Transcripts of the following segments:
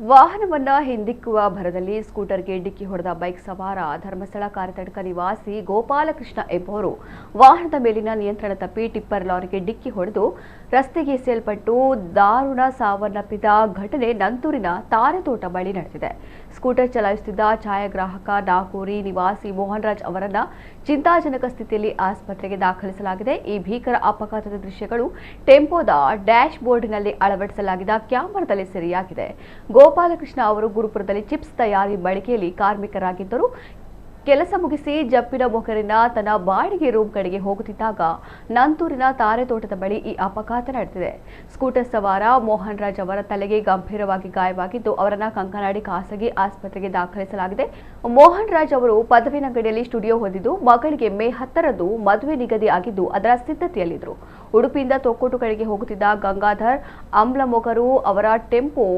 ವಾಹನವನ್ನ ಹಿಂದಿಕ್ಕುವ ಭರದಲ್ಲಿ ಸ್ಕೂಟರ್ಗೆ ಡಿಕ್ಕಿ ಹೊಡೆದ ಬೈಕ್ ಸವಾರ ಧರ್ಮಸ್ಥಳ ಕಾರತಡ್ಕ ನಿವಾಸಿ ಗೋಪಾಲಕೃಷ್ಣ ಎಂಬುವರು ವಾಹನದ ಮೇಲಿನ ನಿಯಂತ್ರಣ ತಪ್ಪಿ ಟಿಪ್ಪರ್ ಲಾರಿಗೆ ಡಿಕ್ಕಿ ಹೊಡೆದು ರಸ್ತೆಗೆ ಎಸೆಯಲ್ಪಟ್ಟು ದಾರುಣ ಸಾವನ್ನಪ್ಪಿದ ಘಟನೆ ನಂತೂರಿನ ತಾರೆತೋಟ ಬಳಿ ನಡೆದಿದೆ. ಸ್ಕೂಟರ್ ಚಲಾಯಿಸುತ್ತಿದ್ದ ಛಾಯಾಗ್ರಾಹಕ ನಾಗೂರಿ ನಿವಾಸಿ ಮೋಹನ್ ರಾಜ್ ಅವರನ್ನ ಚಿಂತಾಜನಕ ಸ್ಥಿತಿಯಲ್ಲಿ ಆಸ್ಪತ್ರೆಗೆ ದಾಖಲಿಸಲಾಗಿದೆ. ಈ ಭೀಕರ ಅಪಘಾತದ ದೃಶ್ಯಗಳು ಟೆಂಪೋದ ಡ್ಯಾಶ್ ಬೋರ್ಡ್ನಲ್ಲಿ ಅಳವಡಿಸಲಾಗಿದ್ದ ಕ್ಯಾಮೆರಾದಲ್ಲಿ ಸೆರೆಯಾಗಿದೆ. ಗೋಪಾಲಕೃಷ್ಣ ಅವರು ಗುರುಪುರದಲ್ಲಿ ಚಿಪ್ಸ್ ತಯಾರಿ ಮಳಿಗೆಯಲ್ಲಿ ಕಾರ್ಮಿಕರಾಗಿದ್ದರು. ಕೆಲಸ ಮುಗಿಸಿ ಜಪ್ಪಿನ ಮೊಗರಿನ ತನ್ನ ಬಾಡಿಗೆ ರೂಮ್ ಕಡೆಗೆ ಹೋಗುತ್ತಿದ್ದಾಗ ನಂತೂರಿನ ತಾರೆತೋಟದ ಬಳಿ ಈ ಅಪಘಾತ ನಡೆದಿದೆ. ಸ್ಕೂಟರ್ ಸವಾರ ಮೋಹನ್ ರಾಜ್ ಅವರ ತಲೆಗೆ ಗಂಭೀರವಾಗಿ ಗಾಯವಾಗಿದ್ದು ಅವರನ್ನ ಕಂಕನಾಡಿ ಖಾಸಗಿ ಆಸ್ಪತ್ರೆಗೆ ದಾಖಲಿಸಲಾಗಿದೆ. ಮೋಹನ್ ರಾಜ್ ಅವರು ಪದವಿನಗರಿಯಲ್ಲಿ ಸ್ಟುಡಿಯೋ ಹೊಂದಿದ್ದು ಮಗಳಿಗೆ ಮೇ 10ರಂದು ಮದುವೆ ನಿಗದಿ ಆಗಿದ್ದು ಅದರ ಸಿದ್ಧತೆಯಲ್ಲಿದ್ದರು. ಉಡುಪಿಯಿಂದ ತೊಕ್ಕೋಟು ಕಡೆಗೆ ಹೋಗುತ್ತಿದ್ದ ಗಂಗಾಧರ್ ಅಂಬ್ಲಮೊಗರು ಅವರ ಟೆಂಪೋ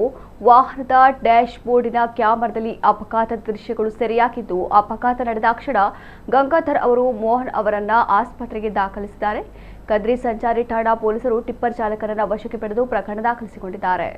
ವಾಹನದ ಡ್ಯಾಶ್ ಬೋರ್ಡಿನ ಕ್ಯಾಮೆರಾದಲ್ಲಿ ಅಪಘಾತದ ದೃಶ್ಯಗಳು ಸೆರೆಯಾಗಿದ್ದು ಅಪಘಾತ ನಡೆದ ಕ್ಷಣ ಗಂಗಾಧರ್ ಅವರು ಮೋಹನ್ ಅವರನ್ನ ಆಸ್ಪತ್ರೆಗೆ ದಾಖಲಿಸಿದ್ದಾರೆ. ಕದ್ರಿ ಸಂಚಾರಿ ಠಾಣಾ ಪೊಲೀಸರು ಟಿಪ್ಪರ್ ಚಾಲಕರನ್ನ ವಶಕ್ಕೆ ಪಡೆದು ಪ್ರಕರಣ ದಾಖಲಿಸಿಕೊಂಡಿದ್ದಾರೆ.